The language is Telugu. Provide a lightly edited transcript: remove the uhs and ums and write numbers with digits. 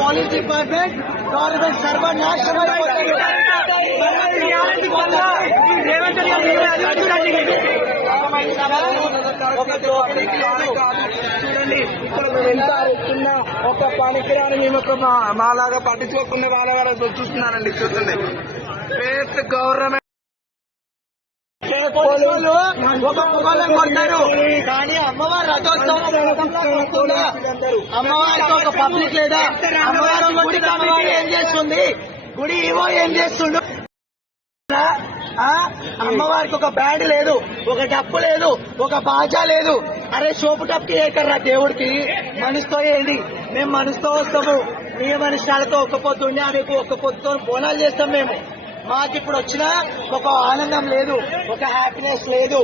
పోలీస్ డిపార్ట్మెంట్ గవర్నమెంట్ సర్వనాశనం చూడండి ఎంత అరుస్తున్నా ఒక పనికిరాని మేము మాలాగా పట్టించుకోకుండా వాళ్ళ చూస్తున్నారండి. చూస్తుంది గవర్నమెంట్ ఒక పొగలను కొడతారు కానీ అమ్మవారి రథోత్సవం అమ్మవారికి ఒక పబ్లిక్ లేదా? అమ్మవారి గుడి కమిటీ ఏం చేస్తుంది? గుడి ఈవో ఏం చేస్తుండు? అమ్మవారికి ఒక బ్యాండ్ లేదు, ఒక డప్పు లేదు, ఒక బాజా లేదు. అరే సోపు టప్కి ఏకర్రా దేవుడికి. మనిషితో ఏంటి? మేము మనిషితో వస్తాము. మీ మనిషాలతో ఒక్క పొద్దుండి రేపు ఒక్క పొద్దుతో బోనాలు చేస్తాం మేము. మాకు ఇప్పుడు వచ్చిన ఒక ఆనందం లేదు, ఒక హ్యాపీనెస్ లేదు.